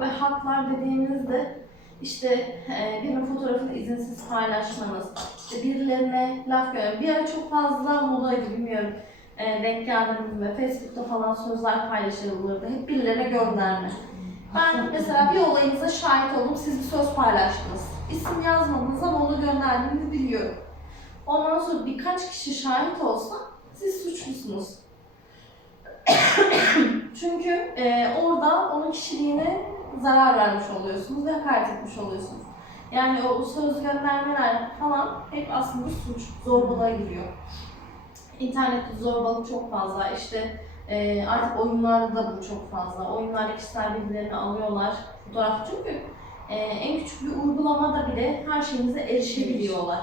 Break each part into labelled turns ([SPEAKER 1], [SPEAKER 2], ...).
[SPEAKER 1] Ve haklar dediğimizde işte e, birinin fotoğrafını izinsiz paylaşmanız, işte birilerine laf göndermek. Bir ara çok fazla modaydı bilmiyorum. E, denk geldiniz mi? Facebook'ta falan sözler paylaşılırdı. Hep birilerine gönderme. Ben mesela bir olayınıza şahit oldum, siz bir söz paylaştınız. İsim yazmadınız ama onu gönderdiğinizi biliyorum. Ondan sonra birkaç kişi şahit olsa siz suçlusunuz. Çünkü e, orada onun kişiliğine zarar vermiş oluyorsunuz ve hakaret etmiş oluyorsunuz. Yani o söz göndermeler falan hep aslında suç, zorbalığa giriyor. İnternette zorbalık çok fazla. İşte e, artık oyunlarda da bu çok fazla. Oyunlarda kişiler birbirlerini alıyorlar. Fotoğraf çünkü e, en küçük bir uygulamada bile her şeyinize erişebiliyorlar.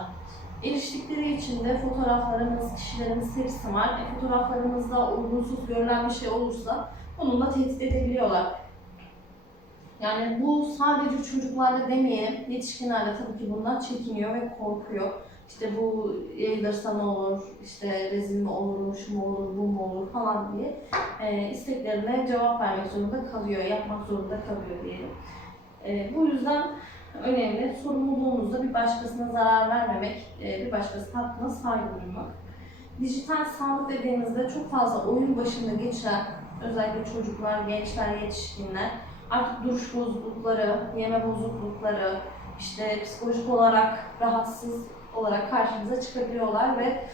[SPEAKER 1] Eriştikleri için de fotoğraflarımız, kişilerimiz hepsi var. E, fotoğraflarımızda uygunsuz görülen bir şey olursa onunla tehdit edebiliyorlar. Yani bu sadece çocuklarda demeyelim, yetişkinler de tabii ki bundan çekiniyor ve korkuyor. İşte bu yayılırsa ne olur, işte rezil mi olur, şu mu olur, bu mu olur falan diye e, isteklerine cevap vermek zorunda kalıyor, yapmak zorunda kalıyor diyelim. E, bu yüzden önemli. Sorumluluğunuzda bir başkasına zarar vermemek, e, bir başkasının hakkına saygı duymak. Dijital sağlık dediğimizde çok fazla oyun başında geçen, özellikle çocuklar, gençler, yetişkinler artık duruş bozuklukları, yeme bozuklukları, işte psikolojik olarak rahatsız olarak karşımıza çıkabiliyorlar ve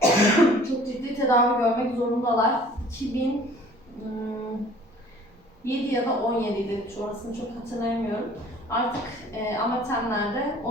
[SPEAKER 1] çok ciddi tedavi görmek zorundalar. 2007 ya da 17 idi, orasını çok hatırlayamıyorum. Artık e, amatemlerde